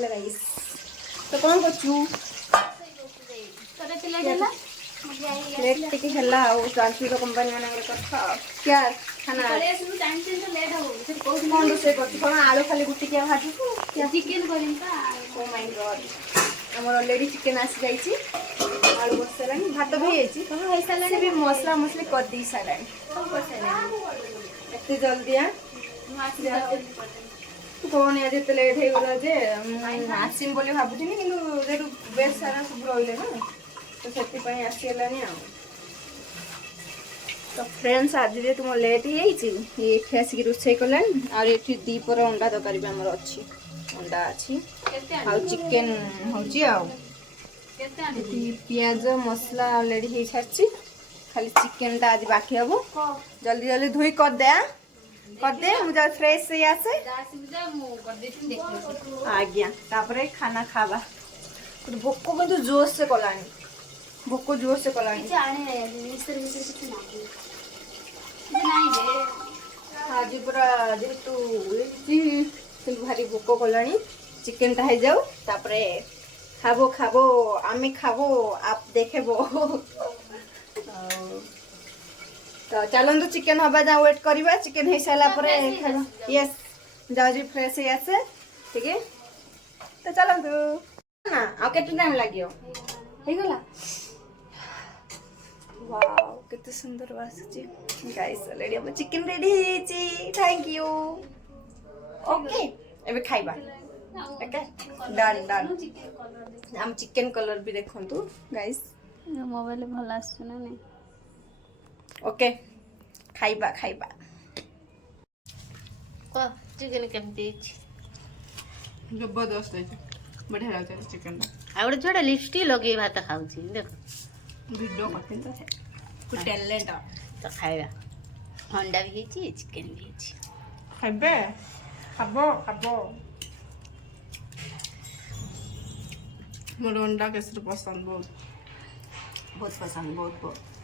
hello guys तो कौन करछु late टिके हल्ला और ट्रांसफर तो कंपनी माने कथा क्या खाना टाइम से लेट हो फिर कोन कौन से करछु कोन आलू खाली गुटी क्या भाजू क्या चिकन करिन का ओ माय गॉड हमर ऑलरेडी चिकन आसी जाई छी आलू बसलानी भात भी हेची तो हे साला से भी मसला मसली कर दी सालानी सब बसेला एते जल्दी आ माछ जल्दी पड़े कौन आज एते लेट हे गला जे आसिम बोली भाबुथिनी किंतु जेतु बेस सारा सब रहिले ना तो सेति पई आसीलानी आ तो फ्रेंड्स आज जे तुम लेट ही हेची ये एठी आसी रुसई कलानी और एठी दीपर अंडा तकारी भी हमर अछि अंडा अछि आ चिकन होची आ केते आनी प्याज मसला ऑलरेडी हे छाची खाली चिकन ता आज बाकी हबो जल्दी जल्दी धुई कर दे मुझे फ्रेश से आसे सुविधा मु कर देती देखो आज्ञा तापरे खाना खावा भोक किंतु जोर से कलानी भोक जोर से कलानी किछ आने मिस्टर किछ नाही नहीं दे आज पूरा जेतु एची भारी भोक कलानी चिकन ता हे जाऊ तापरे खाबो खाबो आमे खाबो आप देखेबो तो चलन तो चिकन हबा जा वेट करबा चिकन हे साला परे खाबा यस जाजी फ्रेश हे आसे ठीक है तो चलन तो ना आ केते टाइम लागियो हे गला वाओ कितने सुंदर वासुची गाइस ऑलरेडी अब चिकन रेडी हे छी थैंक यू ओके एबे खाइबा ओके डन डन हम चिकन कलर भी देखंतु गाइस मोबाइल भला आसु ना नहीं ओके खाइबा खाइबा को चिकन केमती जबरदस्त है बढ़िया लागता है चिकन आउड जोड़ा लिपस्टिक लगे भात खाउची देखो वीडियो करते तो है कुछ टैलेंट तो खाइबा अंडा भी हेची चिकन भी हेची खाइबे खाबो खाबो मोर अंडा केसर पसंद बहुत बहुत पसंद बहुत बहुत